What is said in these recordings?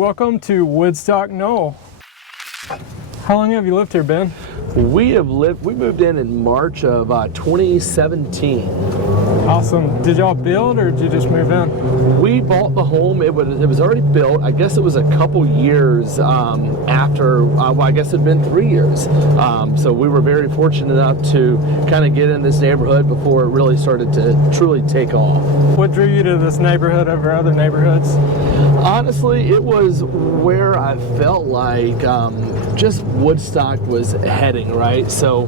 Welcome to Woodstock Knoll. How long have you lived here, Ben? We moved in March of 2017. Awesome. Did y'all build or did you just move in? We bought the home. It was already built. I guess it was a couple years after, well, I guess it'd been 3 years. So we were very fortunate enough to kind of get in this neighborhood before it really started to truly take off. What drew you to this neighborhood over other neighborhoods? Honestly, it was where I felt like just Woodstock was heading, right? So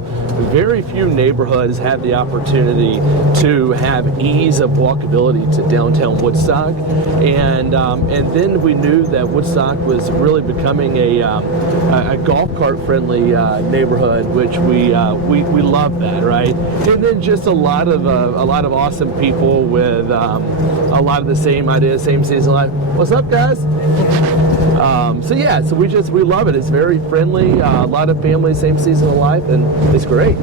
very few neighborhoods have the opportunity to have ease of walkability to downtown Woodstock, and then we knew that Woodstock was really becoming a golf cart friendly neighborhood, which we love that, right? And then just a lot of awesome people with a lot of the same ideas, same season life. What's up, guys? So we love it. It's very friendly, a lot of families, same season of life, and it's great.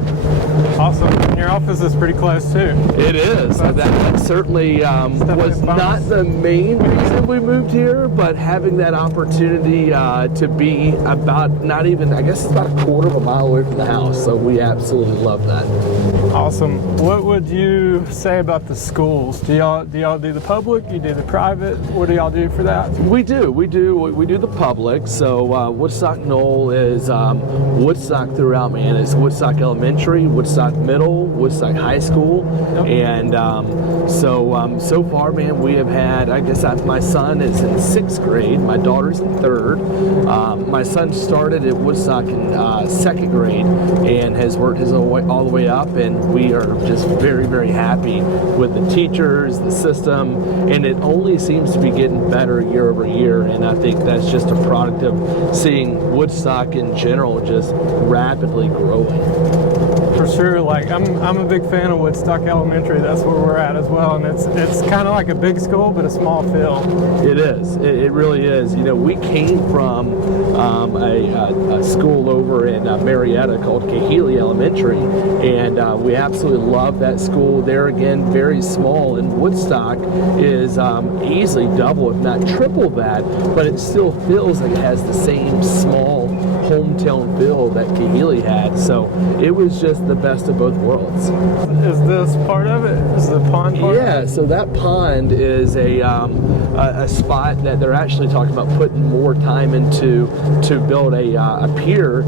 Awesome. And your office is pretty close too. It is. That certainly was not the main reason we moved here, but having that opportunity to be about, not even, I guess it's about a quarter of a mile away from the house, so we absolutely love that. Awesome. What would you say about the schools? Do y'all do the public? You do the private? What do y'all do for that? We do the public. So Woodstock Knoll is Woodstock throughout, man. It's Woodstock Elementary, Woodstock Middle, Woodstock High School, yep. And so far, man, we have had, I guess my son is in 6th grade, my daughter's in 3rd. My son started at Woodstock in 2nd grade and has worked his way all the way up, and we are just very, very happy with the teachers, the system, and it only seems to be getting better year over year, and I think that's just a product of seeing Woodstock in general just rapidly growing. For sure, like I'm a big fan of Woodstock Elementary. That's where we're at as well, and it's kind of like a big school but a small feel. It is. It really is. You know, we came from a school over in Marietta called Kahili Elementary, and we absolutely love that school. There again, very small, and Woodstock is easily double, if not triple that, but it still feels like it has the same small hometown feel that Kahili had. So it was just the best of both worlds. Is this part of it? Is the pond part? Yeah, so that pond is a spot that they're actually talking about putting more time into to build a pier,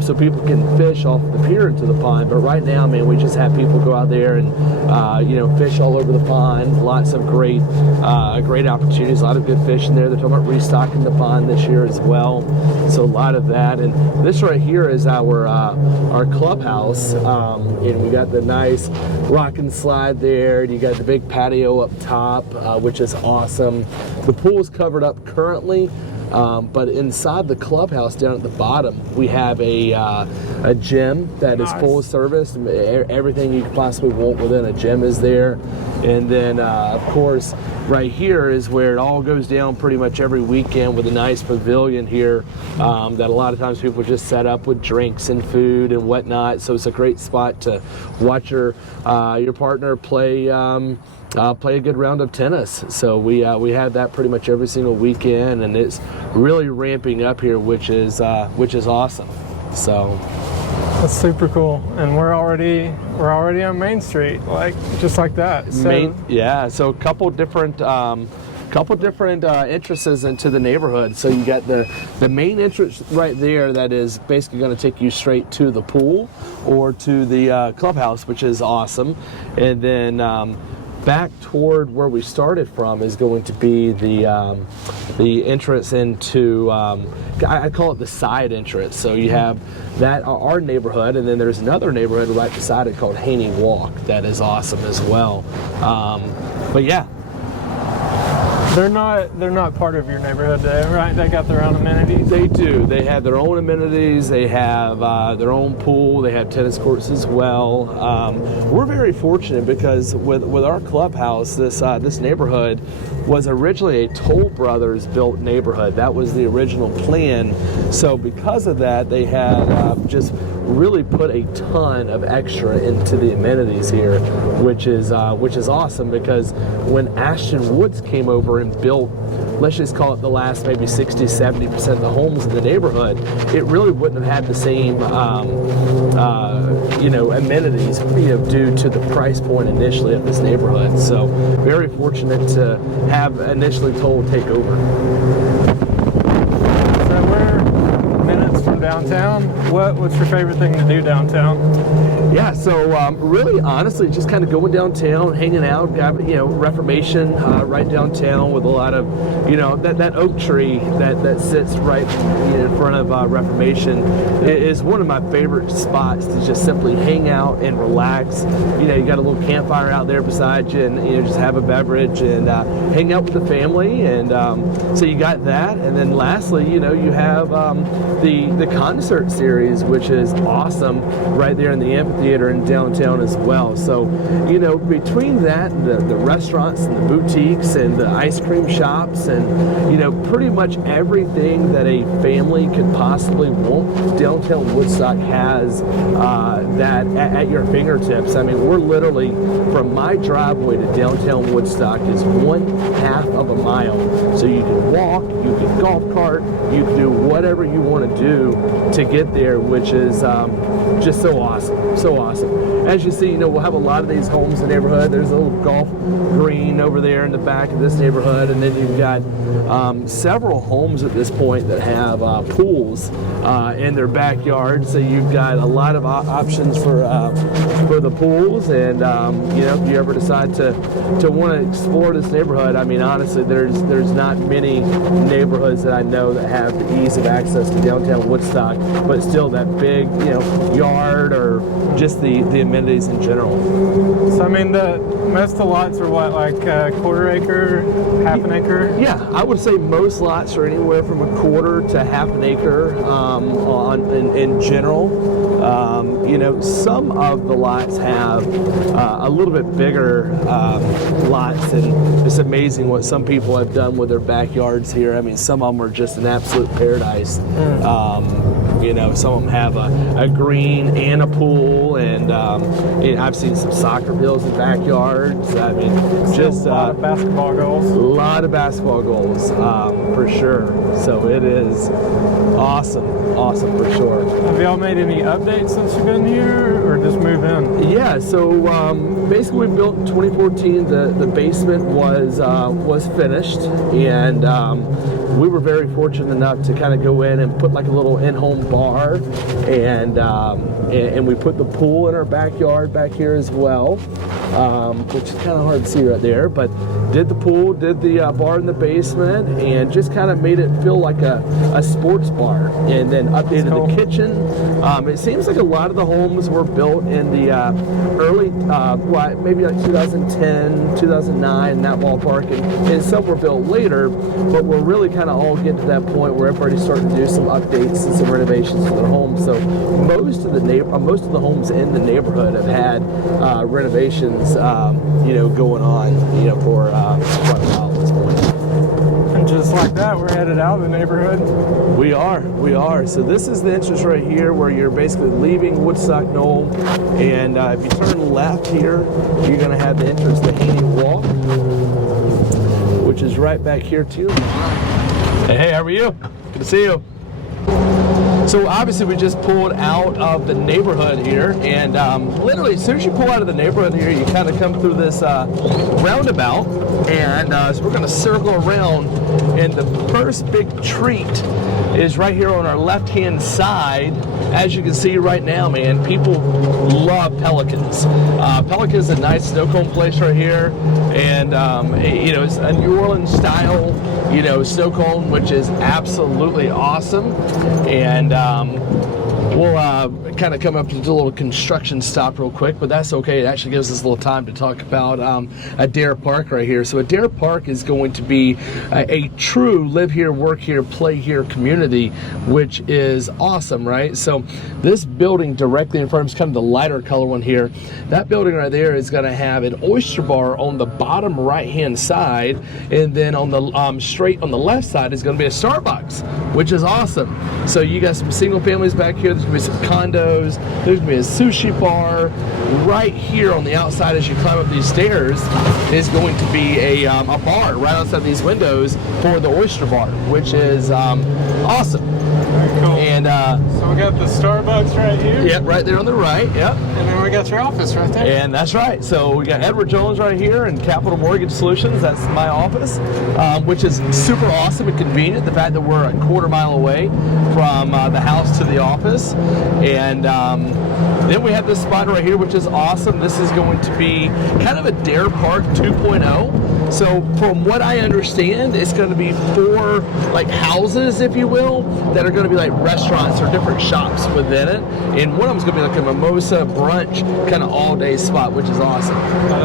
so people can fish off the pier into the pond. But right now, man, we just have people go out there and fish all over the pond. Lots of great opportunities, a lot of good fish in there. They're talking about restocking the pond this year as well. So a lot of that. And this right here is our clubhouse, and we got the nice rock and slide there. You got the big patio up top, which is awesome. The pool is covered up currently, but inside the clubhouse down at the bottom, we have a gym that is full service. Everything you could possibly want within a gym is there. And then, of course, right here is where it all goes down pretty much every weekend with a nice pavilion here that a lot of times people just set up with drinks and food and whatnot. So it's a great spot to watch your partner play a good round of tennis. So we have that pretty much every single weekend, and it's really ramping up here, which is awesome. So that's super cool, and we're already on Main Street, just like that. So so a couple different entrances into the neighborhood. So you got the main entrance right there that is basically going to take you straight to the pool or to the clubhouse, which is awesome. And then back toward where we started from is going to be the entrance into, I call it the side entrance. So you have that, our neighborhood, and then there's another neighborhood right beside it called Haney Walk that is awesome as well. But yeah. They're not part of your neighborhood, though, right? They got their own amenities? They do. They have their own amenities. They have their own pool. They have tennis courts as well. We're very fortunate because with our clubhouse, this neighborhood was originally a Toll Brothers built neighborhood. That was the original plan. So because of that, they had just really put a ton of extra into the amenities here, which is awesome, because when Ashton Woods came over and built let's just call it the last maybe 60-70% of the homes in the neighborhood, it really wouldn't have had the same amenities, due to the price point initially of this neighborhood. So very fortunate to have initially Toll take over. So we're minutes from downtown. What's your favorite thing to do downtown? Yeah, so really, honestly, just kind of going downtown, hanging out, Reformation right downtown with a lot of, that oak tree that sits right in front of Reformation is one of my favorite spots to just simply hang out and relax. You got a little campfire out there beside you, and just have a beverage and hang out with the family. And so you got that, and then lastly, you have the concert series, which is awesome, right there in the Amphitheater in downtown as well. So, between that, the restaurants and the boutiques and the ice cream shops and, pretty much everything that a family could possibly want, downtown Woodstock has that at your fingertips. I mean, we're literally, from my driveway to downtown Woodstock is 1/2 of a mile. So you can walk, you can golf cart, you can do whatever you want to do to get there, which is just so awesome, so awesome. As you see, we'll have a lot of these homes in the neighborhood. There's a little golf green over there in the back of this neighborhood, and then you've got several homes at this point that have pools in their backyard. So you've got a lot of options for the pools, and if you ever decide to want to explore this neighborhood, I mean, honestly, there's not many neighborhoods that I know that have the ease of access to downtown Woodstock, but still that big, yard or just the amenities in general. So I mean, most of the lots are what, like quarter acre, half an acre? Yeah, I would say most lots are anywhere from a quarter to half an acre in general. Some of the lots have a little bit bigger lots, and it's amazing what some people have done with their backyards here. I mean, some of them are just an absolute paradise. Some of them have a green and a pool, and I've seen some soccer fields in backyards. I mean, just a lot of basketball goals. A lot of basketball goals, for sure. So it is awesome for sure. Have y'all made any updates since you've been here, or just moved in? Yeah, so basically we built in 2014. The basement was finished, and we were very fortunate enough to kind of go in and put like a little in-home bar, and we put the pool in our backyard back here as well, which is kind of hard to see right there, but did the pool, did the bar in the basement, and just kind of made it feel like a sports bar, and then updated the kitchen. It seems like a lot of the homes were built in the early, maybe like 2010, 2009, in that ballpark, and some were built later, but we're really kind of all getting to that point where everybody's starting to do some updates and some renovations to their homes. So most of the homes in the neighborhood have had renovations, going on, for quite a while at this point. And just like that, we're headed out of the neighborhood. We are. So this is the entrance right here where you're basically leaving Woodstock Knoll, and if you turn left here, you're going to have the entrance to Haney Walk, which is right back here too. Hey, how are you? Good to see you. So obviously we just pulled out of the neighborhood here, and literally as soon as you pull out of the neighborhood here, you kind of come through this roundabout, and so we're going to circle around, and the first big treat is right here on our left-hand side. As you can see right now, man, people love Pelicans. Pelicans is a nice snow cone place right here, and it's a New Orleans style, snow cone, which is absolutely awesome. And we'll kind of come up to a little construction stop real quick, but that's okay. It actually gives us a little time to talk about Adair Park right here. So Adair Park is going to be a true live here, work here, play here community, which is awesome, right? So this building directly in front of us, kind of the lighter color one here, that building right there is going to have an oyster bar on the bottom right-hand side, and then on the straight on the left side is going to be a Starbucks, which is awesome. So you got some single families back here that There's going to be some condos. There's going to be a sushi bar. Right here on the outside as you climb up these stairs is going to be a bar right outside these windows for the Oyster Bar, which is awesome. Very cool. And so we got the Starbucks right here. Yep, right there on the right. Yep. And then we got your office right there. And that's right. So we got Edward Jones right here and Capital Mortgage Solutions. That's my office, which is super awesome and convenient. The fact that we're a quarter mile away from the house to the office. And then we have this spot right here, which is awesome. This is going to be kind of a Adair Park 2.0. So from what I understand, it's going to be 4 like houses, if you will, that are going to be like restaurants or different shops within it. And one of them's going to be like a mimosa brunch kind of all day spot, which is awesome.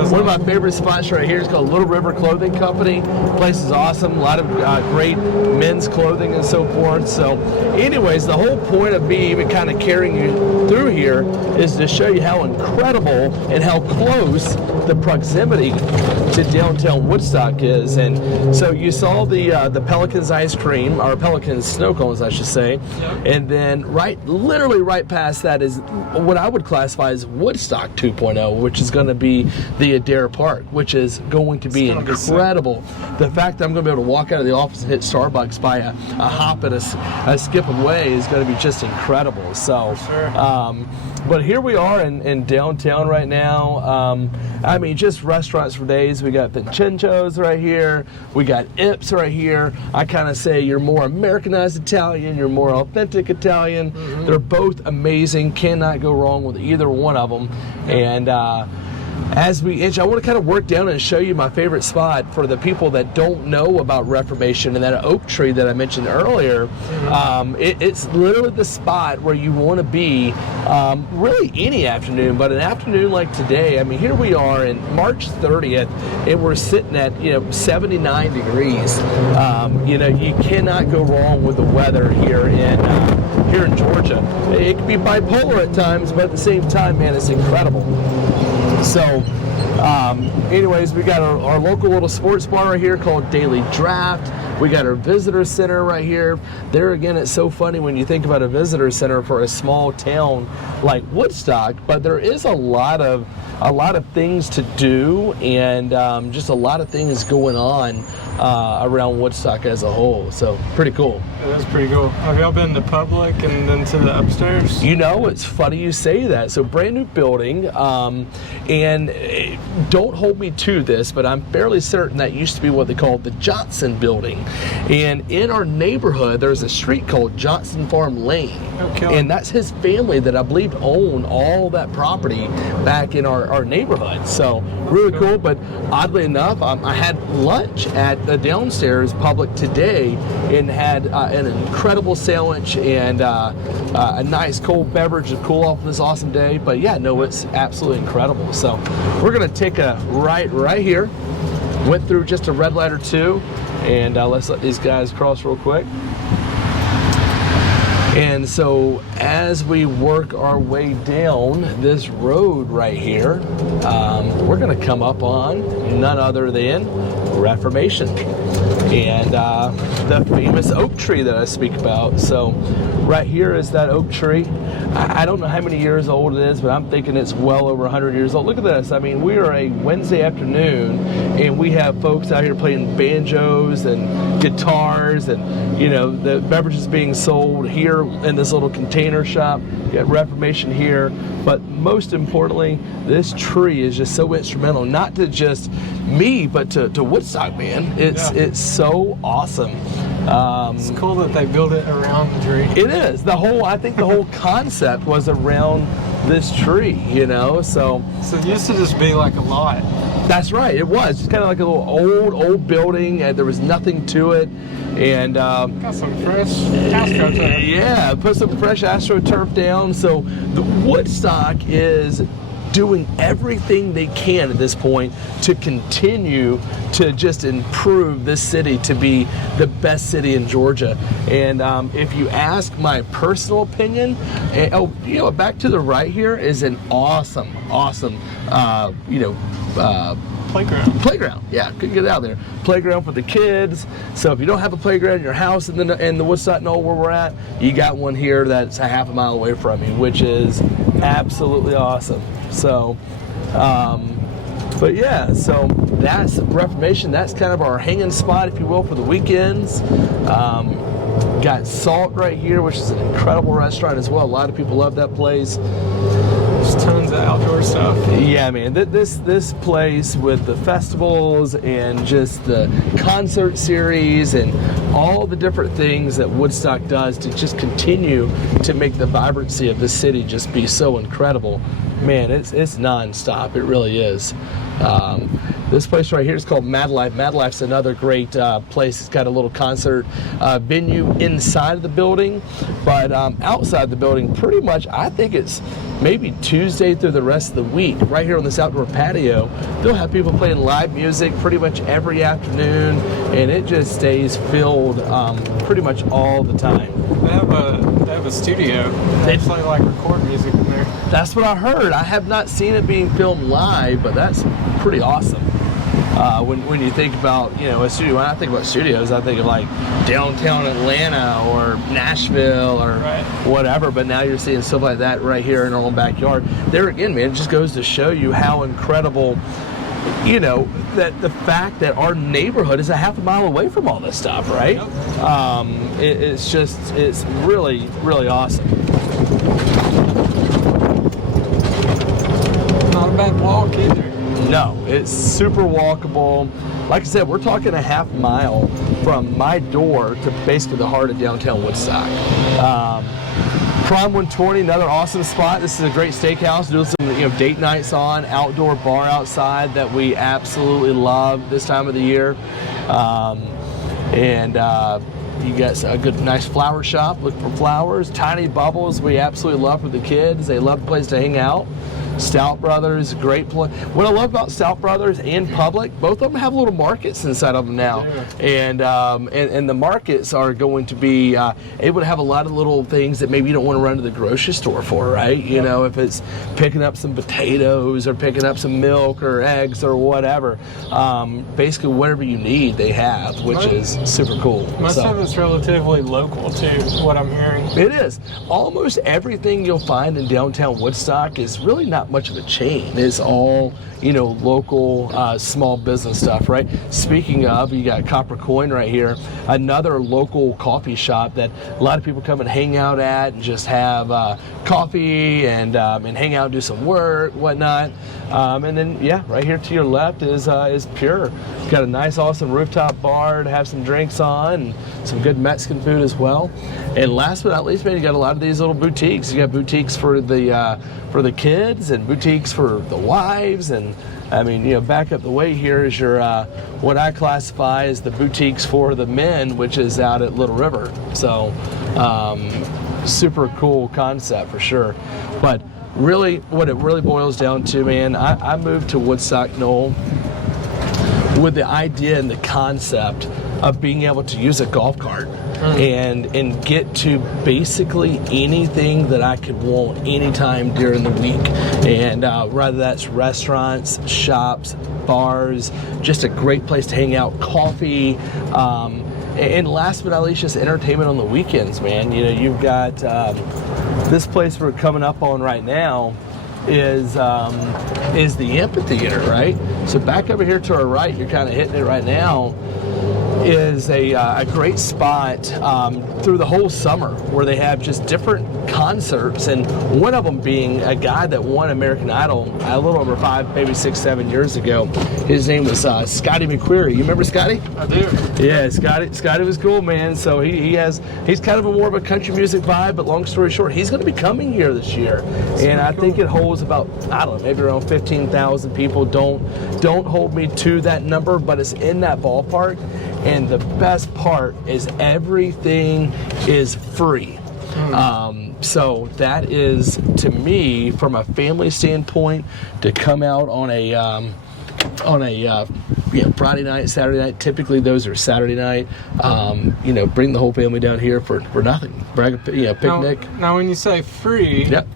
One of my favorite spots right here is called Little River Clothing Company. The place is awesome. A lot of great men's clothing and so forth. So anyways, the whole point of me even kind of carrying you through here is to show you how incredible and how close the proximity to downtown Woodstock is. And so you saw the Pelicans ice cream, or Pelicans snow cones, I should say. And then literally right past that is what I would classify as Woodstock 2.0, which is going to be the Adair Park, which is going to be incredible. The fact that I'm going to be able to walk out of the office and hit Starbucks by a hop and a skip away is going to be just incredible. So, but here we are in downtown right now. I mean, just restaurants for days. We got Vincenzo's right here. We got Ips right here. I kind of say you're more Americanized Italian, you're more authentic Italian. Mm-hmm. They're both amazing. Cannot go wrong with either one of them. And as we inch, I want to kind of work down and show you my favorite spot for the people that don't know about Reformation and that oak tree that I mentioned earlier. Mm-hmm. It's literally the spot where you want to be really any afternoon, but an afternoon like today. I mean, here we are in March 30th, and we're sitting at 79 degrees. You cannot go wrong with the weather here in Georgia. It can be bipolar at times, but at the same time, man, it's incredible. So, anyways, we got our local little sports bar right here called Daily Draft. We got our visitor center right here. There again, it's so funny when you think about a visitor center for a small town like Woodstock, but there is a lot of things to do and just a lot of things going on around Woodstock as a whole. So pretty cool. It is pretty cool. Have y'all been to public and then to the upstairs? It's funny you say that. So brand new building, and don't hold me to this, but I'm fairly certain that used to be what they called the Johnson Building. And in our neighborhood, there's a street called Johnson Farm Lane. Okay. And that's his family that I believe owned all that property back in our neighborhood. So really cool. But oddly enough, I had lunch at the downstairs public today and had an incredible sandwich and a nice cold beverage to cool off this awesome day. But yeah, no, it's absolutely incredible. So we're going to take a right here. Went through just a red light or two, and let's let these guys cross real quick. And so as we work our way down this road right here, we're going to come up on none other than Reformation and the famous oak tree that I speak about. So right here is that oak tree. I don't know how many years old it is, but I'm thinking it's well over 100 years old. Look at this. I mean, we are a Wednesday afternoon, and we have folks out here playing banjos and guitars, and the beverages being sold here in this little container shop. You got Reformation here, but most importantly, this tree is just so instrumental, not to just me, but to Woodstock, man. It's so awesome. It's cool that they built it around the tree. It is. I think the whole concept was around this tree, so it used to just be like a lot. That's right, it was. It's kind of like a little old building, and there was nothing to it. And got some fresh AstroTurf. Yeah, put some fresh AstroTurf down. So the Woodstock is doing everything they can at this point to continue to just improve this city to be the best city in Georgia. And if you ask my personal opinion, back to the right here is an awesome playground. Yeah, couldn't get it out there. Playground for the kids. So if you don't have a playground in your house in the Woodstock Knoll where we're at, you got one here that's a half a mile away from you, which is absolutely awesome. So, but yeah, so that's Reformation. That's kind of our hanging spot, if you will, for the weekends. Got Salt right here, which is an incredible restaurant as well. A lot of people love that place. There's tons of outdoor stuff. Yeah, man. This place with the festivals and just the concert series and all the different things that Woodstock does to just continue to make the vibrancy of the city just be so incredible. Man, it's nonstop. It really is. This place right here is called Mad Life. Mad Life's another great place. It's got a little concert venue inside of the building, but outside the building, pretty much, I think it's maybe Tuesday through the rest of the week. Right here on this outdoor patio, they'll have people playing live music pretty much every afternoon, and it just stays filled pretty much all the time. They have a studio. They actually like record music in there. That's what I heard. I have not seen it being filmed live, but that's pretty awesome. When you think about, a studio, when I think about studios, I think of like downtown Atlanta or Nashville or whatever, but now you're seeing stuff like that right here in our own backyard. There again, man, it just goes to show you how incredible, that the fact that our neighborhood is a half a mile away from all this stuff, right? Yep. It's really, really awesome. Not a bad walk either. No, it's super walkable. Like I said, we're talking a half mile from my door to basically the heart of downtown Woodstock. Prom 120, another awesome spot. This is a great steakhouse. Doing some date nights on, outdoor bar outside that we absolutely love this time of the year. You got a good, nice flower shop. Look for flowers. Tiny Bubbles, we absolutely love for the kids. They love the place to hang out. Stout Brothers, great place. What I love about Stout Brothers and Public, both of them have little markets inside of them now, and the markets are going to be able to have a lot of little things that maybe you don't want to run to the grocery store for, right? If it's picking up some potatoes or picking up some milk or eggs or whatever, basically whatever you need, they have, which is super cool. Most of it's relatively local too, what I'm hearing. It is. Almost everything you'll find in downtown Woodstock is really not much of a chain. It's all, local small business stuff, right? Speaking of, you got Copper Coin right here, another local coffee shop that a lot of people come and hang out at and just have coffee and hang out, do some work, whatnot. And then, right here to your left is Pure. Got a nice, awesome rooftop bar to have some drinks on, and some good Mexican food as well. And last but not least, man, you got a lot of these little boutiques. You got boutiques for the kids and boutiques for the wives, and back up the way here is your what I classify as the boutiques for the men, which is out at Little River. So super cool concept for sure. But really, what it really boils down to, man, I moved to Woodstock Knoll with the idea and the concept of being able to use a golf cart and get to basically anything that I could want anytime during the week. And whether that's restaurants, shops, bars, just a great place to hang out, coffee, and last but not least, just entertainment on the weekends, man. You've got this place we're coming up on right now is the Amphitheater, right? So back over here to our right, you're kind of hitting it right now, is a great spot through the whole summer where they have just different concerts, and one of them being a guy that won American Idol a little over 5, maybe 6, 7 years ago. His name was Scotty McQuarrie. You remember Scotty? I do. Yeah, Scotty was cool, man. So he's kind of more of a country music vibe, but long story short, he's going to be coming here this year, and I think it holds about, I don't know, maybe around 15,000 people. Don't hold me to that number, but it's in that ballpark. And the best part is everything is free. So that is, to me, from a family standpoint, to come out on a Friday night, Saturday night. Typically those are Saturday night. Bring the whole family down here for nothing. Picnic. Now when you say free, yep.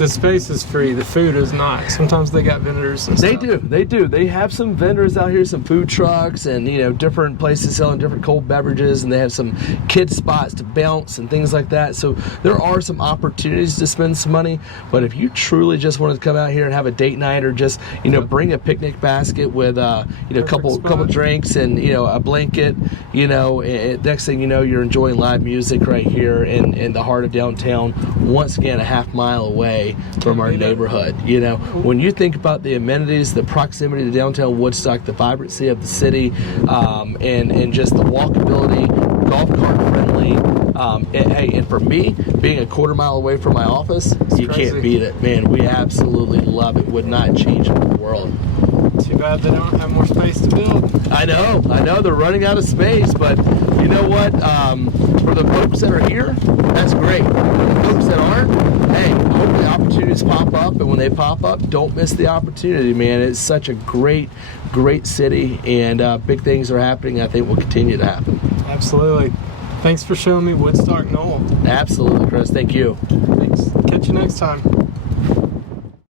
the space is free. The food is not. Sometimes they got vendors and They stuff. do. They have some vendors out here, some food trucks, and different places selling different cold beverages, and they have some kid spots to bounce and things like that. So there are some opportunities to spend some money. But if you truly just want to come out here and have a date night, or just bring a picnic basket with couple drinks and a blanket, and next thing you know, you're enjoying live music right here in the heart of downtown. Once again, a half mile away from our neighborhood. When you think about the amenities, the proximity to downtown Woodstock, the vibrancy of the city, and just the walkability, golf cart friendly. And for me, being a quarter mile away from my office, you can't beat it, man. We absolutely love it. Would not change it for the world. Too bad they don't have more space to build. I know. They're running out of space, but you know what? For the folks that are here, that's great. For the folks that aren't, hey, hopefully opportunities pop up, and when they pop up, don't miss the opportunity, man. It's such a great city, and big things are happening. I think will continue to happen. Absolutely. Thanks for showing me Woodstock Knoll. Absolutely, Chris. Thank you. Thanks. Catch you next time.